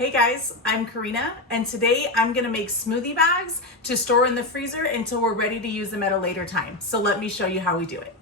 Hey guys, I'm Karina, and today I'm gonna make smoothie bags to store in the freezer until we're ready to use them at a later time. So let me show you how we do it.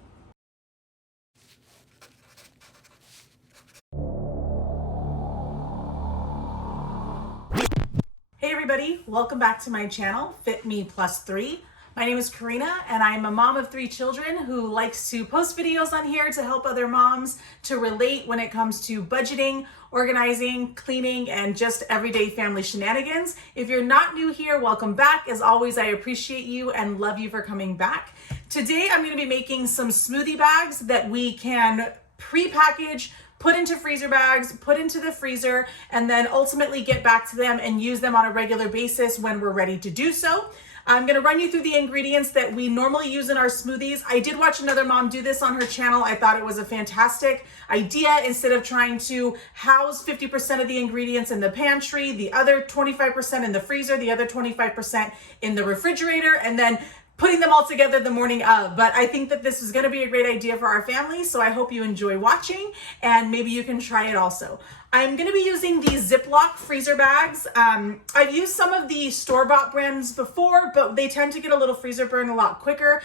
Hey everybody, welcome back to my channel, Fit Me Plus 3. My name is Karina, and I'm a mom of 3 children who likes to post videos on here to help other moms to relate when it comes to budgeting, organizing, cleaning, and just everyday family shenanigans. If you're not new here, welcome back. As always, I appreciate you and love you for coming back. Today, I'm going to be making some smoothie bags that we can pre-package, put into freezer bags, put into the freezer, and then ultimately get back to them and use them on a regular basis when we're ready to do so. I'm gonna run you through the ingredients that we normally use in our smoothies. I did watch another mom do this on her channel. I thought it was a fantastic idea. Instead of trying to house 50% of the ingredients in the pantry, the other 25% in the freezer, the other 25% in the refrigerator, and then putting them all together the morning of. But I think that this is gonna be a great idea for our family, so I hope you enjoy watching and maybe you can try it also. I'm gonna be using these Ziploc freezer bags. I've used some of the store-bought brands before, but they tend to get a little freezer burn a lot quicker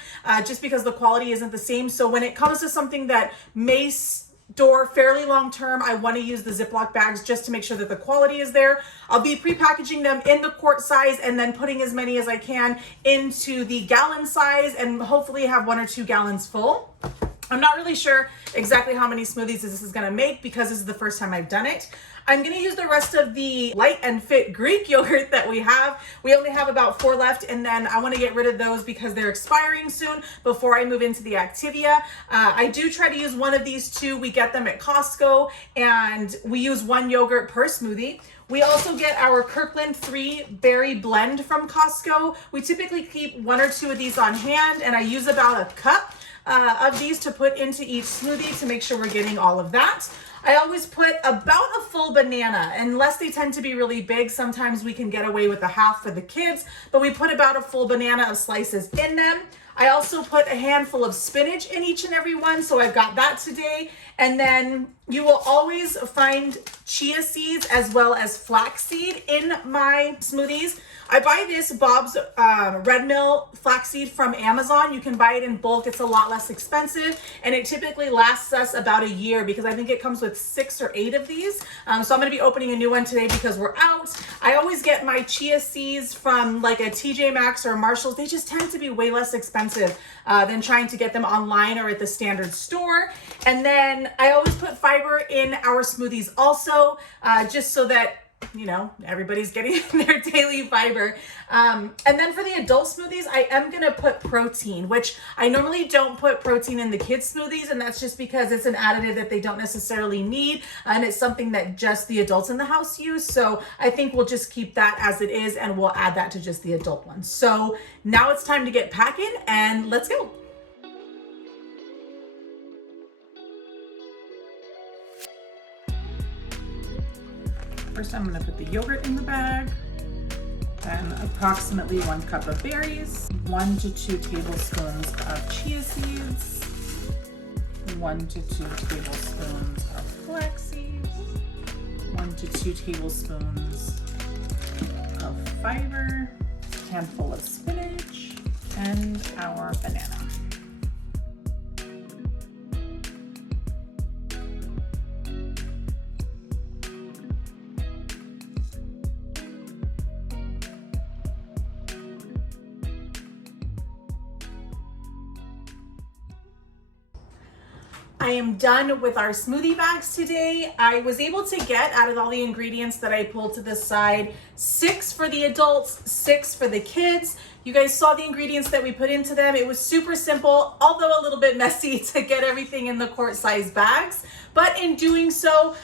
just because the quality isn't the same. So when it comes to something that may store fairly long term, I want to use the Ziploc bags just to make sure that the quality is there. I'll be pre-packaging them in the quart size and then putting as many as I can into the gallon size and hopefully have 1 or 2 gallons full. I'm not really sure exactly how many smoothies this is going to make because this is the first time I've done it. I'm going to use the rest of the Light and Fit Greek yogurt that we have. We only have about 4 left, and then I want to get rid of those because they're expiring soon before I move into the Activia. I do try to use one of these too. We get them at Costco, and we use 1 yogurt per smoothie. We also get our Kirkland 3 berry blend from Costco. We typically keep 1 or 2 of these on hand, and I use about a cup of these to put into each smoothie to make sure we're getting all of that. I always put about a full banana, unless they tend to be really big. Sometimes we can get away with a half for the kids, but we put about a full banana of slices in them. I also put a handful of spinach in each and every one, so I've got that today. And then you will always find chia seeds as well as flaxseed in my smoothies. I buy this Bob's Red Mill flaxseed from Amazon. You can buy it in bulk. It's a lot less expensive, and it typically lasts us about a year because I think it comes with 6 or 8 of these. So I'm going to be opening a new one today because we're out. I always get my chia seeds from like a TJ Maxx or Marshalls. They just tend to be way less expensive than trying to get them online or at the standard store. And then I always put fiber in our smoothies also, just so that everybody's getting their daily fiber. And then for the adult smoothies, I am going to put protein, which I normally don't put protein in the kids' smoothies, and that's just because it's an additive that they don't necessarily need, and it's something that just the adults in the house use. So I think we'll just keep that as it is, and we'll add that to just the adult ones. So now it's time to get packing, and let's go. First, I'm going to put the yogurt in the bag, then approximately 1 cup of berries, 1 to 2 tablespoons of chia seeds, 1 to 2 tablespoons of flax seeds, 1 to 2 tablespoons of fiber, a handful of spinach, and our banana. I am done with our smoothie bags today. I was able to get, out of all the ingredients that I pulled to the side, 6 for the adults, 6 for the kids. You guys saw the ingredients that we put into them. It was super simple, although a little bit messy to get everything in the quart-sized bags. But in doing so,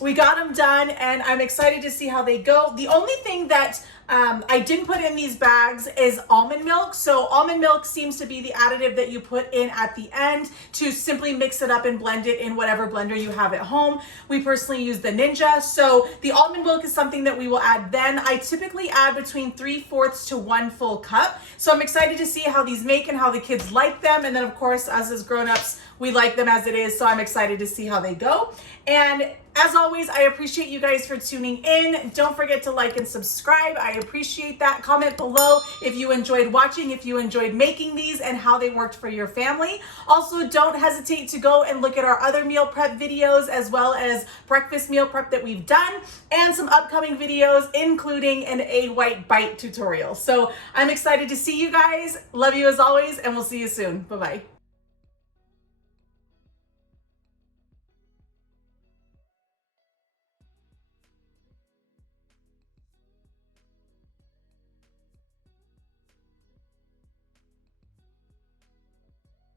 we got them done, and I'm excited to see how they go. The only thing that I didn't put in these bags is almond milk. So almond milk seems to be the additive that you put in at the end to simply mix it up and blend it in whatever blender you have at home. We personally use the Ninja. So the almond milk is something that we will add then. I typically add between 3/4 to 1 full cup. So I'm excited to see how these make and how the kids like them. And then of course, us as grown-ups, we like them as it is, so I'm excited to see how they go. And as always, I appreciate you guys for tuning in. Don't forget to like and subscribe. I appreciate that. Comment below if you enjoyed watching, if you enjoyed making these, and how they worked for your family. Also, don't hesitate to go and look at our other meal prep videos, as well as breakfast meal prep that we've done, and some upcoming videos, including an egg white bite tutorial. So I'm excited to see you guys. Love you as always, and we'll see you soon. Bye-bye.